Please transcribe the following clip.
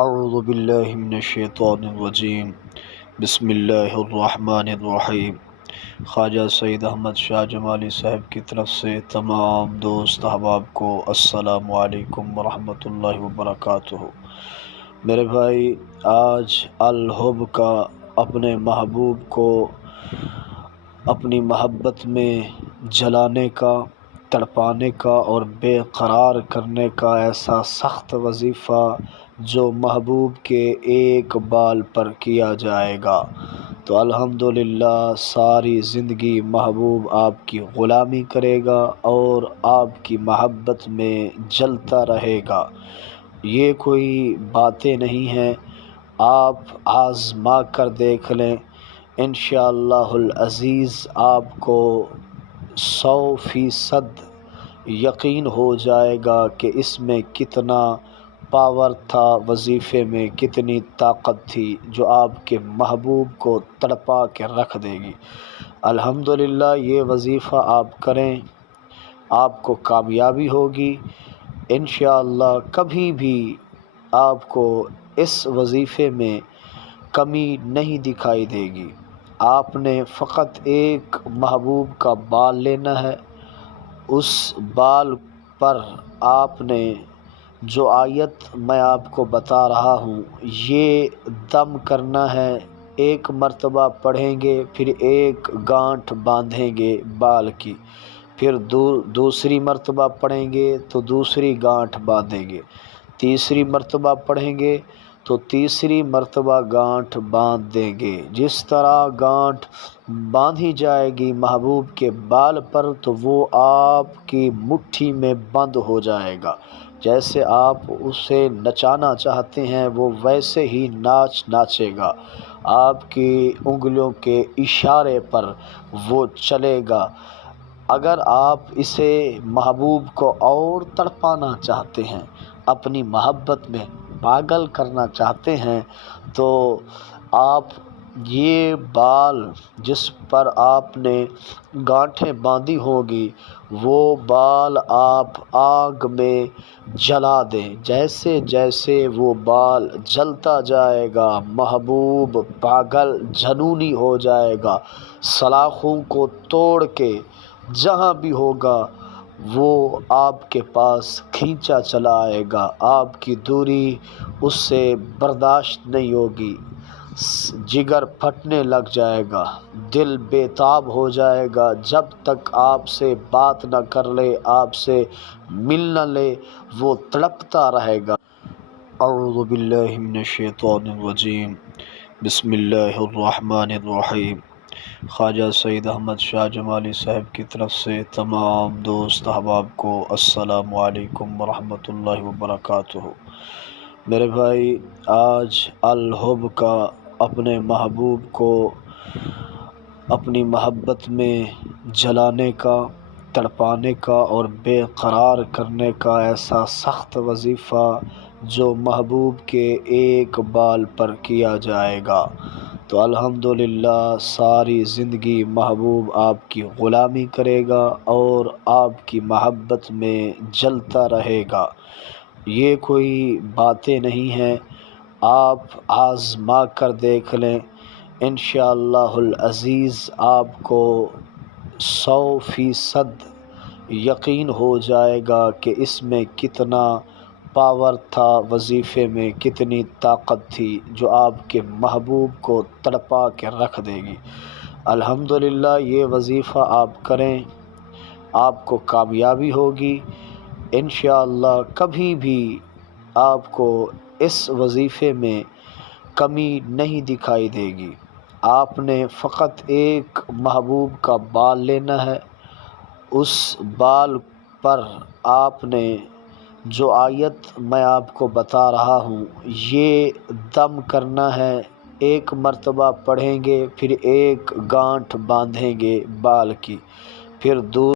اعوذ باللہ من الشیطان الرجیم بسم اللہ الرحمن الرحیم۔ خواجہ سید احمد شاہ جمالی صاحب کی طرف سے تمام دوست احباب کو السلام علیکم ورحمۃ اللہ وبرکاتہ۔ میرے بھائی، آج الحب کا اپنے محبوب کو اپنی محبت میں جلانے کا، تڑپانے کا اور بے قرار کرنے کا ایسا سخت وظیفہ جو محبوب کے ایک بال پر کیا جائے گا تو الحمدللہ ساری زندگی محبوب آپ کی غلامی کرے گا اور آپ کی محبت میں جلتا رہے گا۔ یہ کوئی باتیں نہیں ہیں، آپ آزما کر دیکھ لیں، انشاءاللہ العزیز آپ کو 100% یقین ہو جائے گا کہ اس میں کتنا پاور تھا، وظیفے میں کتنی طاقت تھی جو آپ کے محبوب کو تڑپا کے رکھ دے گی۔ الحمدللہ یہ وظیفہ آپ کریں، آپ کو کامیابی ہوگی انشاءاللہ۔ کبھی بھی آپ کو اس وظیفے میں کمی نہیں دکھائی دے گی۔ آپ نے فقط ایک محبوب کا بال لینا ہے، اس بال پر آپ نے جو آیت میں آپ کو بتا رہا ہوں یہ دم کرنا ہے۔ ایک مرتبہ پڑھیں گے، پھر ایک گانٹھ باندھیں گے بال کی، پھر دوسری مرتبہ پڑھیں گے تو دوسری گانٹھ باندھیں گے، تیسری مرتبہ پڑھیں گے تو تیسری مرتبہ گانٹھ باندھ دیں گے۔ جس طرح گانٹھ باندھی جائے گی محبوب کے بال پر تو وہ آپ کی مٹھی میں بند ہو جائے گا۔ جیسے آپ اسے نچانا چاہتے ہیں وہ ویسے ہی ناچے گا، آپ کی انگلیوں کے اشارے پر وہ چلے گا۔ اگر آپ اسے محبوب کو اور تڑپانا چاہتے ہیں، اپنی محبت میں پاگل کرنا چاہتے ہیں تو آپ یہ بال جس پر آپ نے گانٹھیں باندھی ہوگی وہ بال آپ آگ میں جلا دیں۔ جیسے جیسے وہ بال جلتا جائے گا محبوب پاگل جنونی ہو جائے گا، سلاخوں کو توڑ کے جہاں بھی ہوگا وہ آپ کے پاس کھینچا چلا آئے گا۔ آپ کی دوری اس سے برداشت نہیں ہوگی، جگر پھٹنے لگ جائے گا، دل بے تاب ہو جائے گا۔ جب تک آپ سے بات نہ کر لے، آپ سے مل نہ لے وہ تڑپتا رہے گا۔ اعوذ باللہ من الشیطان الرجیم بسم اللہ الرحمن الرحیم۔ خواجہ سید احمد شاہ جمالی صاحب کی طرف سے تمام دوست احباب کو السلام علیکم ورحمۃ اللہ وبرکاتہ۔ میرے بھائی، آج الحب کا اپنے محبوب کو اپنی محبت میں جلانے کا، تڑپانے کا اور بے قرار کرنے کا ایسا سخت وظیفہ جو محبوب کے ایک بال پر کیا جائے گا تو الحمدللہ ساری زندگی محبوب آپ کی غلامی کرے گا اور آپ کی محبت میں جلتا رہے گا۔ یہ کوئی باتیں نہیں ہیں، آپ آزما کر دیکھ لیں، انشاءاللہ العزیز آپ کو 100% یقین ہو جائے گا کہ اس میں کتنا پاور تھا، وظیفے میں کتنی طاقت تھی جو آپ کے محبوب کو تڑپا کے رکھ دے گی۔ الحمدللہ یہ وظیفہ آپ کریں، آپ کو کامیابی ہوگی انشاءاللہ۔ کبھی بھی آپ کو اس وظیفے میں کمی نہیں دکھائی دے گی۔ آپ نے فقط ایک محبوب کا بال لینا ہے، اس بال پر آپ نے جو آیت میں آپ کو بتا رہا ہوں یہ دم کرنا ہے۔ ایک مرتبہ پڑھیں گے، پھر ایک گانٹھ باندھیں گے بال کی، پھر